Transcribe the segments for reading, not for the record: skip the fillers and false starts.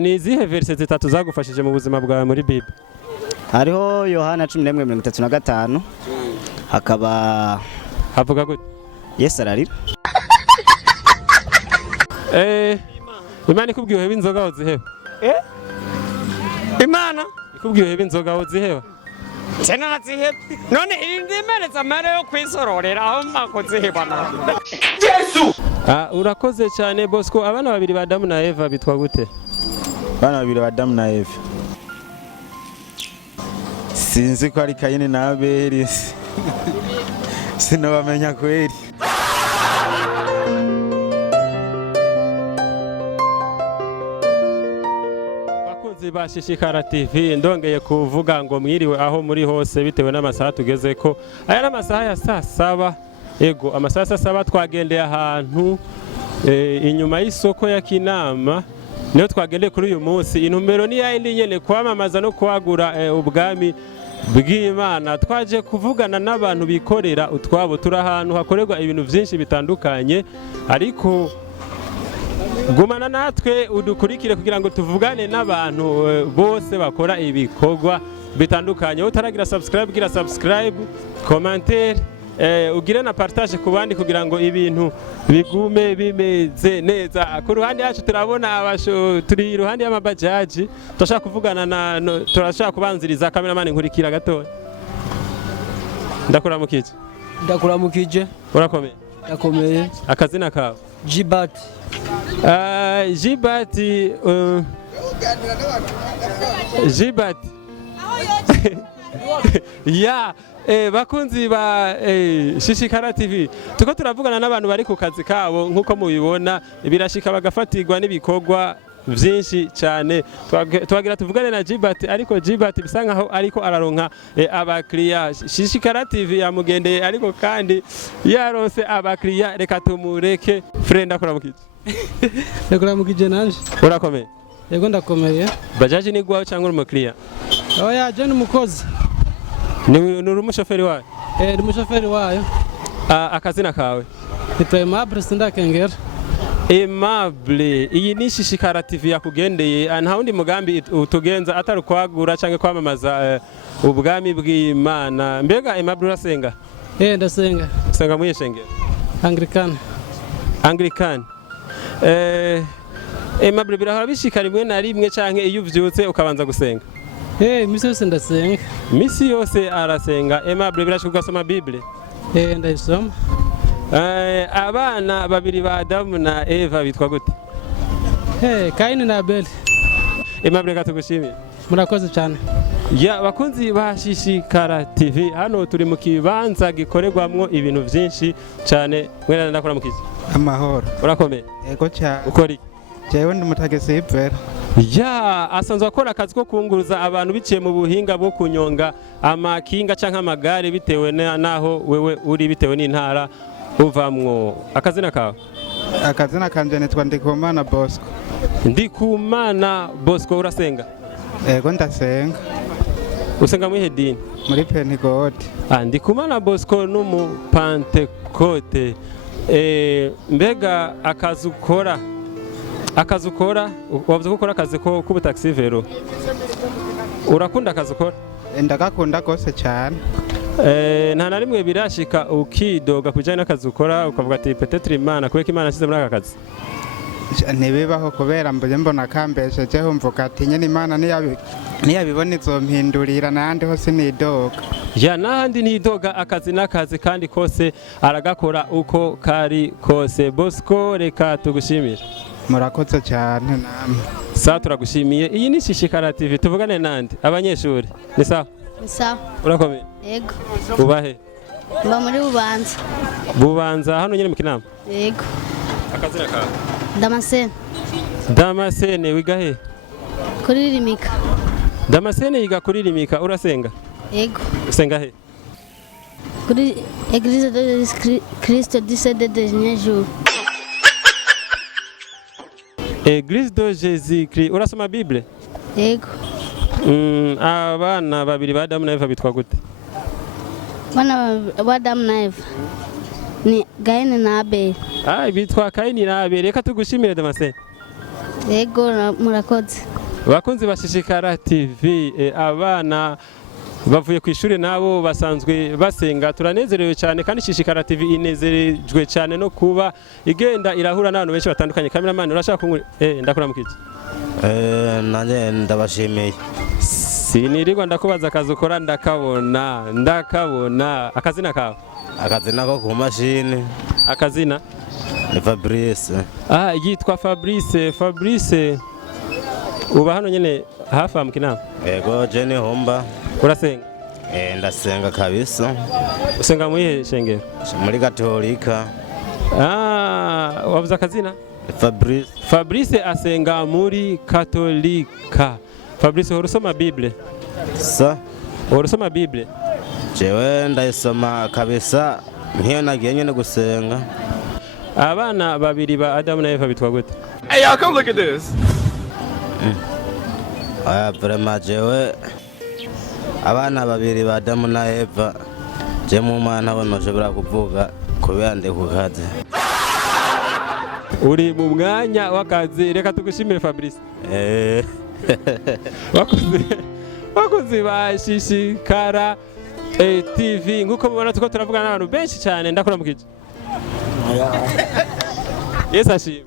Ni izihe verse zitatu zagufashije mu buzima bwawe muri Bible? Hariho Yohana 11:35 hakaba havuga gute? Yesu ararira. Imana ikubwiye uhebe inzoga uziheba. Imana ikubwiye uhebe inzoga uziheba. Tena naziheba. None indimereza amare yo kwisororera aho makoziheba na. Yesu! Urakoze cyane Bosco. Abana babiri ba Adamu na Eva bitwa gute? Abana babiri ba Adamu na Eva. Sinzi ko ari Kayini na Abeli. Sinabamenya kweli. Bakunzi ba Shishikara TV, ndongeye kuvuga ngo mwiriwe aho muri hose bitewe n'amasaha tugeze ko. Aya n'amasaha ya saa 7. Ego amasaha ya saa 7 twagendeye ahantu inyuma y'isoko ya Kinama. Niyo twagendeye kuri uyu munsi. Intumbero ni yindi nyene kwamamaza no kwagura ubwami bw'Imana. Twaje kuvugana n'abantu bikorera utwabo, turi ahantu hakorerwa ibintu byinshi bitandukanye, ariko gumana natwe udukurikire kugira ngo tuvugane n'abantu bose bakora ibikorwa bitandukanye. Utaragira subscribe, gira subscribe, commentaire, ugire na partage ku bandi kugira ngo ibintu bigume bimeze neza. Ku ruhande yacu turabona turi iruhande y'amabajaji, turashaka kuvugana turashaka kubanziriza cameraman nkurikira gato. Ndakuramukije. Urakomeye? Ndakomeye. Akazina kawe? Jibati. Jibati. Jibati. Ya. Bakunzi ba Shishikara TV, tuko turavugana n'abantu bari ku kazi kabo nkuko mubibona, birashika bagafatirwa n'ibikorwa byinshi cyane. Twagira tuvugane na Jibati, ariko Jibati bisa nkaho ariko araronka abakiriya. Shishikara TV yamugendeye ariko kandi yarose abakiriya. Reka tumureke. Friend akuramukije. Ndakuramukije nanje. Urakomeye? Yego ndakomeye. Bajaji ni gwawe cyangwa umukiriya? Oya, je ni umukozi. Ni umushoferi wayo? Ni umushoferi wayo. Akazina kawe? Ni Aimable Sindakengera. Aimable, iyi ni Shishikara TV yakugendeye. Nta wundi mugambi utugenza atari kwagura cyangwa kwamamaza ubwami bw'Imana. Mbega Aimable urasenga? Ndasenga. Senga mu yeshengero? Anglican. Anglican. Aimable birahora bishika rimwe na rimwe canke iyo uvyutse ukabanza gusenga? Misi yose ndasenga. Misi yose arasenga. Aimable birashika ugasoma Bible? Ndayisoma. Abana babiri ba Adamu na Eva bitwa gute? Kayini na Abeli. Aimable katugushimiye. Murakoze cyane. Ya bakunzi ba Shishikara TV, hano turi mu kibanza gikorerwamwo ibintu byinshi cyane. Mwene ndakora mukizi. Amahoro. Urakomeye? Yego cyane. Ukori? Jewe ndi mutagese ivera. Ya asanzwe akora akazi ko kunguruza abantu biciye mu buhinga bwo kunyonga amakinga canke amagare bitewe naho wewe uri, bitewe n'intara uvamwo. Akazina kawe? Akazina kanje nitwa Ndikumana Bosco. Ndikumana Bosco. Urasenga? Yego ndasenga. Usenga mu hedini? Muri Pentecote. Ndikumana Bosco n'umu Pentecote. Mbega akazi ukora wavuze ko ukora akazi ko kubutaxi vero. Urakunda akazi ukora? Ndagakunda gose cyane. Nta na rimwe birashika ukidoga kujyana n'akazi ukora ukavuga ati peut-être Imana kubera Imana asize muri aka kazi? Ntibibaho kubera mbona kambesheje humvuga ati nyene Imana niyabibona izompindurira nandi hose nidoga. Ya nandi nidoga, akazi n'akazi kandi kose aragakora uko kari kose. Bosco reka tugushimire. Murakoze cyane namwe. Sawa turagushimiye. Iyi ni Shishikara TV, tuvugane nande abanyeshuri. Ni sawa? Ni sawa. Urakomeye? Yego. Ubahe? Mba muri Bubanza. Bubanza hano nyine mu Kinama? Yego. Akazina kawe? Damascene. Damascene wiga he? Kuririmika. Damascene yiga kuririmika. Urasenga? Yego. Usenga he? Kuri Église de Christ du Cèdre des Jours. Église de Jésus-Christ. Urasoma Bible? Yego. Abana babiri ba Adamu na Eva bitwa gute? Bana ba Adamu na Eva. ni Gaine na Abeli. Bitwa Kaini na Abeli. Reka tugushimire Damascene. Yego murakoze. Bakunzi ba Shishikara TV, abana bavuye ku ishuri nabo basanzwe basenga, turanezerewe cyane kandi Shishikara TV inezerejwe cyane no kuba igenda irahura n'abantu benshi batandukanye. Cameraman urashaka kunkuri ndakuramukije? Nanjye ndabashimiye. Sinirirwa ndakubaza akazi ukora ndakabona. Akazina kawe? Akazina ko ku mashini. Akazina? Fabrice. Yitwa Fabrice. Fabrice uba hano nyene hafi ya Mukinama? Yego Jenny Homba. Urasenga? Ndasenga kabisa. Usenga muri shengero? Muri Katolika. Wavuze akazina? Fabrice. Fabrice asenga muri Katolika. Fabrice urusoma Bible? Sa. Urusoma Bible? Jewe ndayisoma kabisa nkiyo nagiye nyene gusenga. Abana babiri ba Adamu na Eva bitwa gute? Hey y'all, come look at this. Vraiment jewe abana babiri ba Adamu na Eva je mu mwana bono nshobora kuvuga kubera ndi ku kazi. Uri mu mwanya w'akazi, reka tugushimire Fabrice. Bakunzi ba Shishikara TV, nkuko mubona tuko turavugana n'abantu benshi cyane. Ndakuramukije? Yes ashimwe.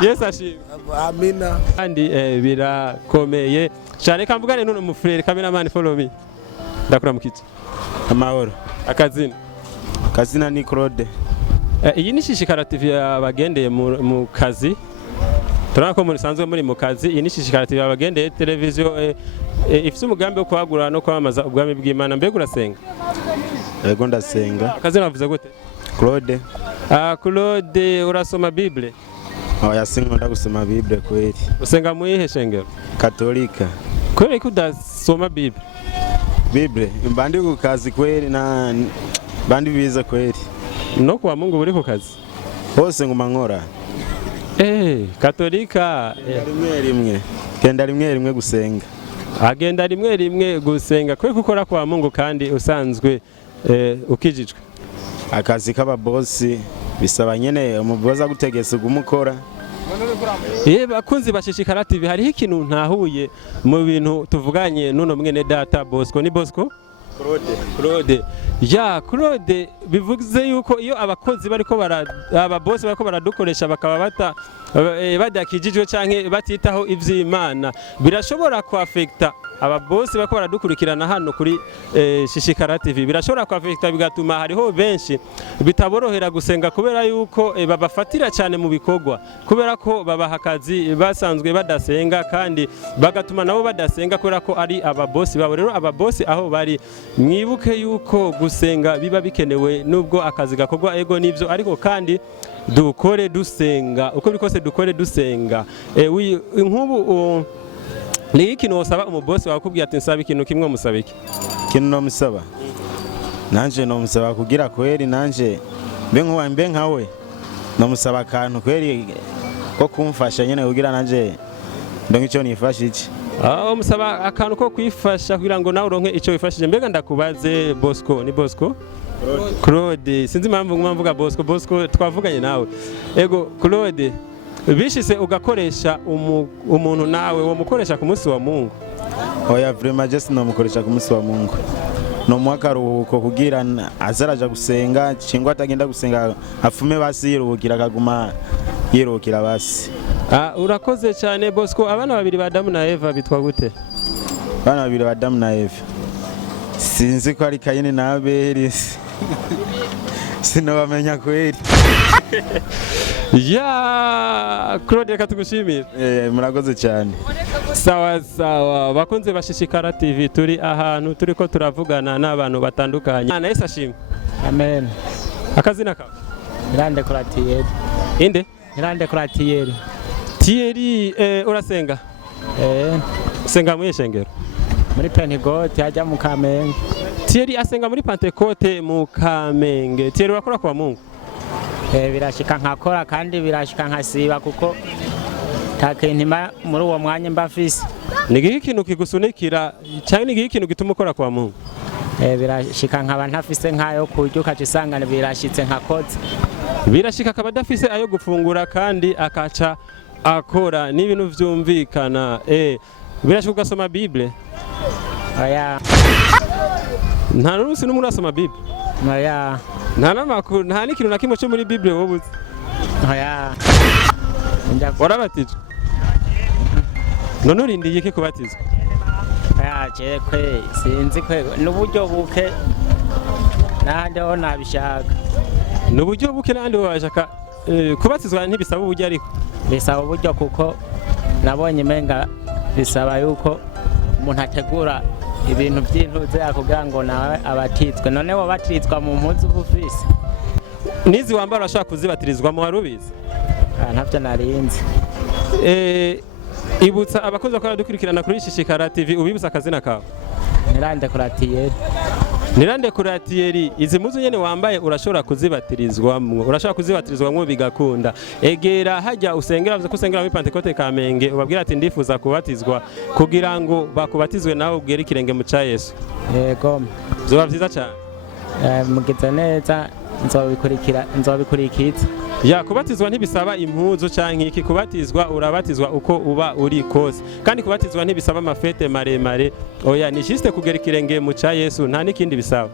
Yes ashimwe. Amina. Kandi birakomeye cyane. Kamvugane n'uno mufrere cameraman, follow me. Ndakuramukije? Amahoro. Akazina? Kazina ni Claude. Iyi ni Shishikara TV abagendeye mu kazi. Turabona ko musanzwe muri mu kazi. Iyi ni Shishikara TV abagendeye televiziyo ifite umugambi wo kwagura no kwamamaza ubwami bw'Imana. Mbega urasenga? Yego ndasenga. Akazina wavuze gute? Claude. Claude urasoma Bible? Yasenga ndagusoma Bible kweli. Usenga mu ihe shengero? Katolika. Kweli kudasoma Bible? Bible mbandi ku kazi kweli na bandi biza kweli. No kwa Mungu buri ku kazi? Hose nguma nkora. Katolika rimwe. Kenda rimwe gusenga. Agenda rimwe gusenga. Kwe gukora kwa Mungu kandi usanzwe ukijijwe. Akazi k'ababosi bisaba nyene umuboza gutegesa gumukora. Bakunzi ba Shishikara TV, hariho ikintu ntahuye mu bintu tuvuganye nuno mwene data Bosco. Ni Bosco? Claude. Claude bivuze yuko iyo abakozi bariko ababosi bariko baradukoresha bakaba badakijijwe canke batitaho ivy'Imana, birashobora kuafekta ababosi bariko baradukurikirana hano kuri Shishikara TV. Birashobora kuafekta bigatuma hariho benshi bitaborohera gusenga kubera yuko babafatira cyane mu bikorwa, kubera ko babaha akazi basanzwe badasenga kandi bagatuma nabo badasenga kubera ko ari ababosi babo. Rero ababosi aho bari, mwibuke yuko gusenga biba bikenewe nubwo akazi gakorwa ego nivyo, ariko kandi dukore dusenga. Uko bikose dukore dusenga. Nk'ubu ni ikintu wasaba umubosi wakubwiye ati nsaba ikintu kimwe, musaba iki? Kintu no musaba. Nanje no musaba kugira kweli nanje mbe nkawe. No musaba kantu kweli ko kumfasha nyene kugira nanje ndonke ico nifasha iki. Musaba akantu ko kwifasha kugira ngo nawe uronke ico wifashije. Mbega ndakubaze Bosco, ni Bosco? Claude. Sinzi impamvu mvuga Bosco. Bosco twavuganye nawe. Ego Claude, bishise ugakoresha umuntu nawe wo mukoresha ku munsi wa Mungu? Oya vraiment just no mukoresha ku munsi wa Mungu. No mwaka ruhuko kugira azaraja gusenga cingwa atagenda gusenga afume basi yiruhukira akaguma yiruhukira basi. Urakoze cyane Bosco. Abana babiri ba Adamu na Eva bitwa gute? Abana babiri ba Adamu na Eva sinzi ko ari Kayini na Abeli. Sinabamenya kweli. Claude reka tugushimire. Murakoze cyane. Sawa. Bakunze ba Shishikara TV, turi ahantu turiko turavugana n'abantu batandukanye. Yesu ashimwe. Amen. Akazina kawe? Irande Kuratieri. Inde? Irande Kuratieri. Thierry, urasenga? Usenga mu ishengero? Muri Pentecote hajya mu Kamenge. Thierry asenga muri Pentecote mu Kamenge. Thierry urakora kwa Mungu? Birashika nkakora kandi birashika nkasiba kuko takentima muri uwo mwanya mbafise. Ni ikintu kigusunikira cyangwa ni ikintu gituma ukora kwa Mungu? birashika nkaba ntafise nkayo kurya ukaca usanga birashitse nkakoze. Birashika akaba adafise ayo gufungura kandi akaca akora n'ibintu vyumvikana. Birashika ugasoma Bible? Oya. Nta n'urusi n'umwe urasoma Bible? Oya. Nta n'amakuru, nta n'ikintu na kimwe cyo muri Bible wowe uzi? Oya. Warabatijwe? None urindiye iki kubatizwa? Oya, kwe sinzi kwe n'uburyo buke nande ho nabishaka. N'uburyo buke nande washaka kubatizwa ntibisaba uburyo ariko? Bisaba uburyo kuko nabonye menga bisaba yuko umuntu ategura ibintu by'intuze kugira ngo nawe abatizwe. None wabatizwa mu mpuzu bufise? Nizi wambara ashaka kuzibatirizwamo warubizi? Ntavyo narinzi. Ibutsa abakozi bakora dukurikirana kuri Shishikara TV ubibutsa akazina kawe. Nirande kuratiyeri izi muzu nyene wambaye urashobora kuzibatirizwamwo. Urashobora kuzibatirizwamwo bigakunda. Egera hajya usengera vuze kusengera muri Pentecote Kamenge ubabwira ati ndifuza kubatizwa kugira ngo bakubatizwe nawe ubwire ikirenge mu ca Yesu. Yego. Zoba vyiza cyane. Mugize neza nzobikurikiza. Ya kubatizwa ntibisaba impuzu canke iki, kubatizwa urabatizwa uko uba uri kose kandi kubatizwa ntibisaba amafete maremare. Oya ni juste kugera ikirenge mu ca Yesu nta nikindi bisaba.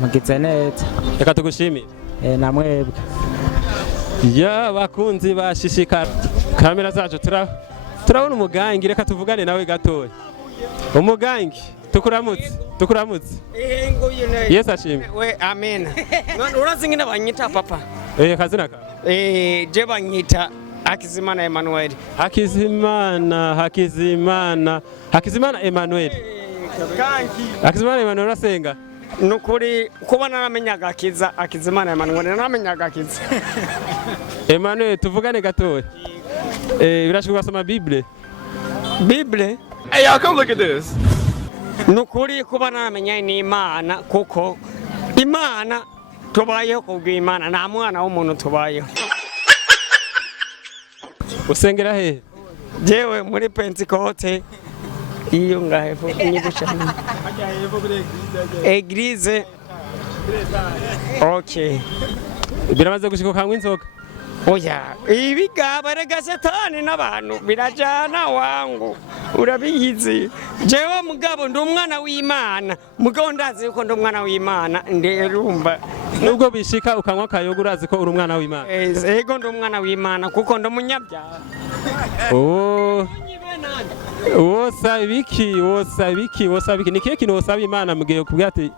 Mugize neza. Reka tugushimire. Namwebwe. Ya bakunzi ba Shishikara, kamera zacu turabona umugangi, reka tuvugane nawe gatoya. Umugangi tukuramutse. Yes ashimwe. We amen. Urazi ngine banyita papa? Kazina ka? Je banyita Hakizimana Emmanuel. Hakizimana Emmanuel. Hakizimana Emmanuel urasenga? Nukuri kuba naramenyaga Hakizimana Emmanuel naramenyaga Hakiza. Emmanuel tuvugane gatoya. Birashobora gusoma Bible? Bible? Hey, y'all, come look at this. Nukuri kuba naramenya ni Imana kuko Imana tubayeho kubw'Imana nta mwana w'umuntu tubayeho. Usengera he? Jewe muri Pentecote iyo ngahevo inyibushana. Eglise. Okay. Biramaze gushika kamwe inzoga? Oya, ibigaba rega Satani n'abantu birajana wangu. Urabihizi. Jewe mugabo ndi umwana w'Imana. Mugabo ndazi yuko ndi umwana w'Imana nderumva. Nubwo bishika ukanywa kayoga urazi ko uri umwana w'Imana. Ego ndi umwana w'Imana kuko ndi umunyabyaha. Wosabiki nikiye kintu wosaba Imana mugiye kubwira ati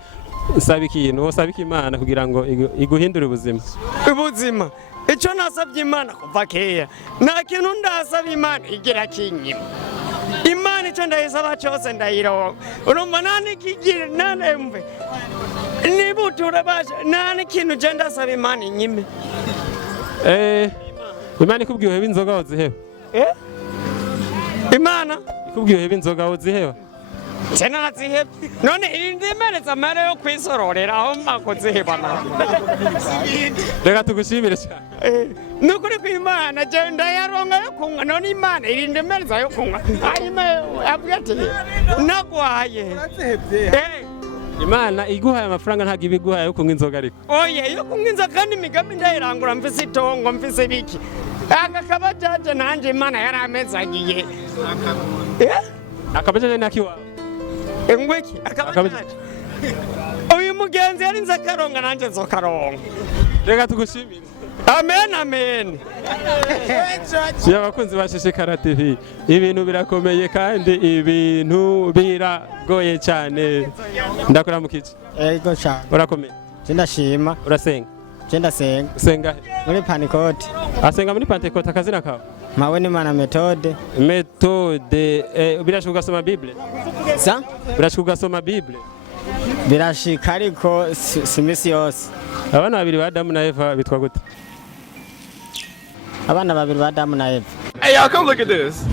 saba ikintu wosabika Imana kugira ngo iguhindure ubuzima. Ubuzima icyo nasabye Imana kuva kera nta kintu ndasaba Imana igira kinyima. Imana icyo ndayisaba cyose ndayironka. Urumva nani kigira nanemve nibutura basha nani kintu je ndasaba Imana inyime. Imana ikubwiye inzoga woziheba? Imana ikubwiye inzoga woziheba? Tena naziheba. None irindimereza mare yo kwisororera aho makoziheba na. Reka tugushimire cyane. Nukuri kw'Imana je ndayaronka yo kunywa none Imana irindimereza yo kunywa. Hanyuma avuga ati nagwaye. Imana iguhaye amafaranga ntago ibiguhaye yo kunywa inzoga ariko. Oya yo kunywa inzoga kandi imigambi ndayirangura mfise itongo mfise biki. Akabajaje nanje Imana yaramezagiye. Akabajaje nakiwa. Engweki akabajaje. Uyu mugenzi yarinze akaronga nanje nzokaronga. Reka tugushimire. Amen. Abakunzi ba Shishikara TV ibintu birakomeye kandi ibintu biragoye cyane. Ndakuramukije. Ego cyane. Urakomeye. Ndashima. Urasenga? Ndasenga. Usenga he? Muri Pentecote. Asenga muri Pentecote akazina kawe? Mawe ni mana Methode. Birashika ugasoma Bible? Sa? Birashika ugasoma Bible? Birashika ariko simisi yose. Abana babiri ba Adamu na Eva bitwa gute? Abana babiri ba Adamu na Eva. Hey, y'all, come look at this.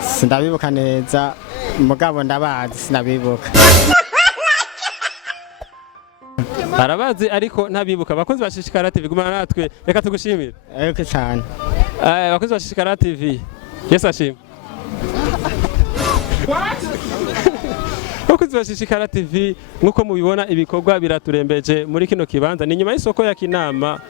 Sindabibuka neza mugabo ndabazi sinabibuka. Arabazi ariko ntabibuka. Abakunzi ba Shishikara TV gumana natwe reka tugushimire. Ego cyane. Abakunzi ba Shishikara TV Yesu ashimwe. What? bakunzi ba Shishikara TV nkuko mubibona ibikorwa biraturembeje muri kino kibanza ni nyuma y'isoko ya Kinama.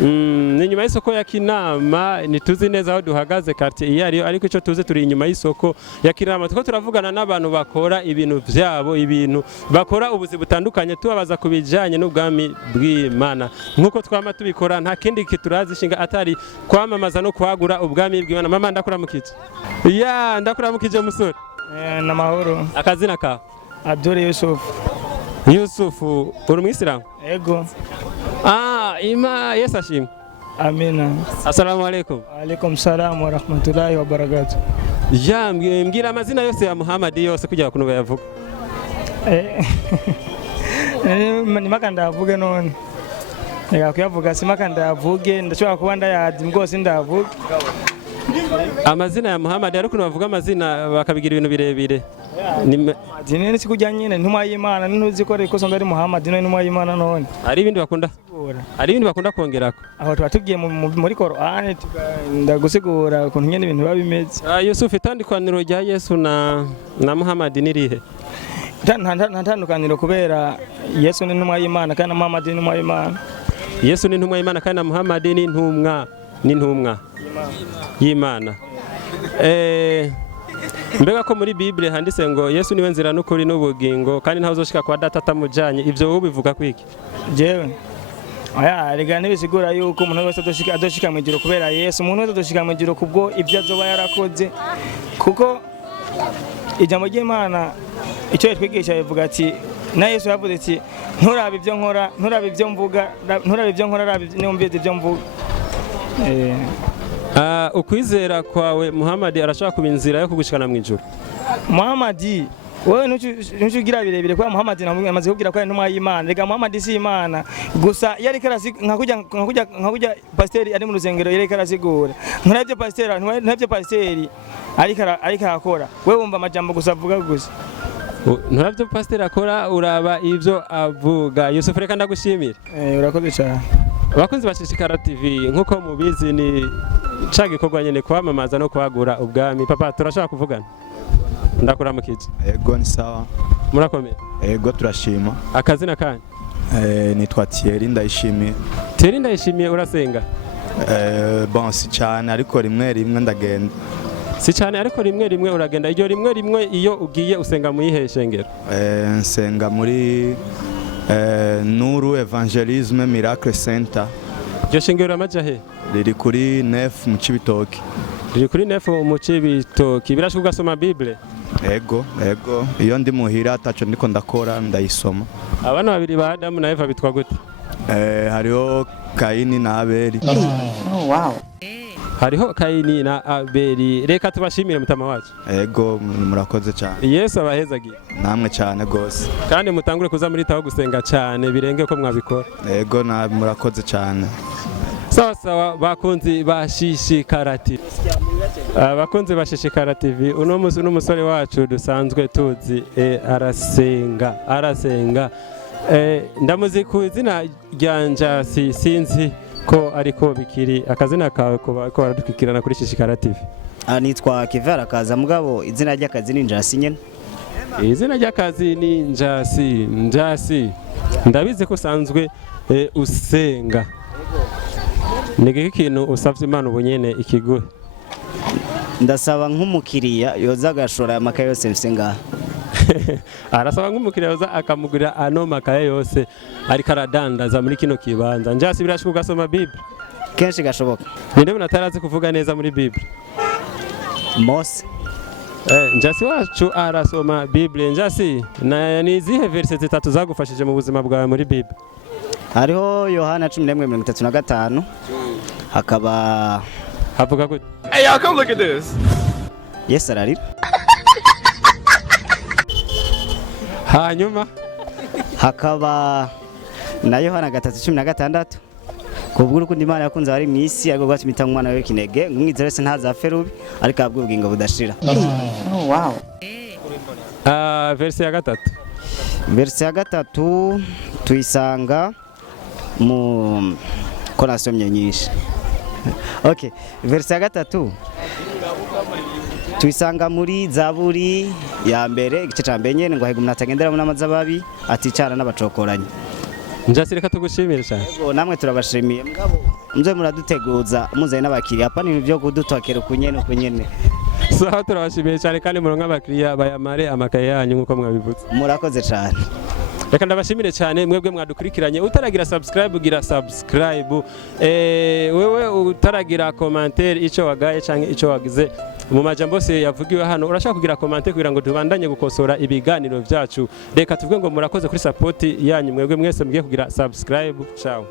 Ni nyuma y'isoko ya Kinama, ntituzi neza aho duhagaze quartier iyo ariyo, ariko ico tuzi turi inyuma y'isoko ya Kinama. Tuko turavugana n'abantu bakora ibintu vyabo, ibintu bakora ubuzi butandukanye, tubabaza kubijanye n'ubwami bw'Imana. Nkuko twama tubikora nta kindi kiturazishinga atari kwamamaza no kwagura ubwami bw'Imana. Mama ndakuramukije. Ya ndakuramukije musore. Na mahoro. Akazina ka Abdul Yusuf. Yusufu uri umwisilamu? Ego. Ima Yesu ashimwe. Amina. Assalamu alaikum. Alaikum salam wa rahmatullahi wa barakatuh. Ya mbwira amazina yose ya Muhammad yose kugira kuno bayavuga. Ni makanda avuge none. Ega kuyavuga si makanda avuge ndashobora kuba ndayazi mgose ndavuga. Amazina ya Muhammad ariko bavuga amazina bakabigira ibintu birebire. Ni sikujya nyine ntuma y'Imana ntuzi ko ariko songa ari Muhammad no ntuma y'Imana none. Ari ibindi bakunda. Ari ibindi bakunda kongerako. Aho twatugiye muri Qur'an ndagusigura ukuntu nyene ibintu babimeze. Yusuf itandukaniro rya Yesu na Muhammad nirihe? Ntandukaniro kubera Yesu ni ntuma y'Imana kandi Muhammad ni ntuma y'Imana. Yesu ni ntuma y'Imana kandi Muhammad ni ntumwa y'Imana. Mbega ko muri Bible handitse ngo Yesu niwe nzira n'ukuri n'ubugingo kandi ntawe uzoshika kwa data atamujanye, ivyo wowe bivuga kwiki? Jewe rega ntibisigura yuko umuntu wese adoshika mu ijuru kubera Yesu. Umuntu wese adoshika mu ijuru kubwo ibyo azoba yarakoze, kuko ijambo ry'Imana icyo yatwigisha bivuga ati na Yesu yavuze ati nturabe ibyo nkora, nturabe ibyo mvuga, nturabe ibyo nkora, rabe n'umvise ibyo mvuga. Ukwizera kwawe Muhammad arashaka kuba inzira yo kugushikana mu ijuru? Muhammad wewe ntucugira birebire kwa Muhammad namaze kugira ko ari ntuma y'Imana. Rega Muhammad si Imana gusa yari karasi nkakujya pasteur ari mu rusengero yari karasigura nturavye pasteur ariko akora wewe wumva amajambo gusa avuga gusa. Nturavye pasteur akora uraba ivyo avuga. Yusuf reka ndagushimira. Urakoze cyane. Bakunzi ba Shishikara TV nkuko mubizi ni ca gikorwa nyene kwamamaza no kwagura ubwami. Papa turashaka kuvugana. Ndakuramukije. Ego ni sawa. Murakomeye? Ego turashima. Akazina kanje? Nitwa Thierry Ndayishimiye. Thierry Ndayishimiye urasenga? Bon si cyane ariko rimwe ndagenda. Si cyane ariko rimwe uragenda. Iyo rimwe iyo ugiye usenga mu yihe shengero? Nsenga muri Nuru Evangelisme Miracle Center. Iryo shengero amaja he? Riri kuri 9 mu Cibitoki. Riri kuri 9 mu Cibitoki. Birashoboka ugasoma Bible? Ego. Iyo ndi muhira ataco ndiko ndakora ndayisoma. Abana babiri ba Adamu na Eva bitwa gute? Hariho Kaini na Abeli. Oh wow. Hariho Kaini na Abeli. Reka tubashimire mutama wacu. Ego murakoze cyane. Yesu abahezagiye. Namwe cyane gose. Kandi mutangure kuza muri taho gusenga cyane birenge ko mwabikora. Ego na murakoze cyane. Sawa bakunzi ba Shishikara TV. Bakunzi ba Shishikara TV uno musore wacu dusanzwe tuzi arasenga. Ndamuzi ku izina rya Njasi sinzi ko ariko bikiri akazina kawe ko baradukikirana kuri Shishikara TV. Nitwa Kivara kaza mugabo izina ry'akazi ni Njasi nyene. Izina ry'akazi ni Njasi. Ndabize ko usanzwe usenga. Nige ikintu usavye Imana ubunyene ikiguhe? Ndasaba nk'umukiriya yoza agashora amakaye yose mfise ngaha. Arasaba nk'umukiriya yoza akamugurira ano makaye yose ariko aradandaza muri kino kibanza. Njasi birashoboka ugasoma Bible? Kenshi gashoboka. Ninde munatarazi kuvuga neza muri Bible? Mose. Njasi wacu arasoma Bible. Njasi ni izihe verse zitatu zagufashije mu buzima bwawe muri Bible? Hariho Yohana 11:35 hakaba havuga gute? Hey y'all, come look at this. Yes ararira. Hanyuma hakaba na Yohana 3:16 kubw'uko urukundo Imana yakunze abari mu isi ariko rwatumita umwana we kinege umwizera wese ntazapfe rubi ariko abwo ubugingo budashira. Oh wow. Verse ya gatatu. Verse ya gatatu tuyisanga mu konasomye nyinshi. Okay, verse ya gatatu Tuisanga muri Zaburi ya mbere igice ca mbere nyene ngo ahega umuntu atagendera mu nama z'ababi aticana n'abacokoranye. Njasi reka tugushimire cyane. Yego namwe turabashimiye mugabo muzwe muraduteguza muzanye n'abakiriya apana ibintu byo kudutwakira kunyene. Sawa turabashimiye cyane kandi muronka abakiriya bayamare amakaye yanyu nkuko mwabivuze. Murakoze cyane. Reka ndabashimire cyane mwebwe mwadukurikiranye utaragira subscribe ugira subscribe wewe utaragira commentaire ico wagaye canke ico wagize mu majambo se yavugiwe hano urashaka kugira commentaire kugira ngo tubandanye gukosora ibiganiro byacu reka tuvuge ngo murakoze kuri support yanyu mwebwe mwese mugiye kugira subscribe ciao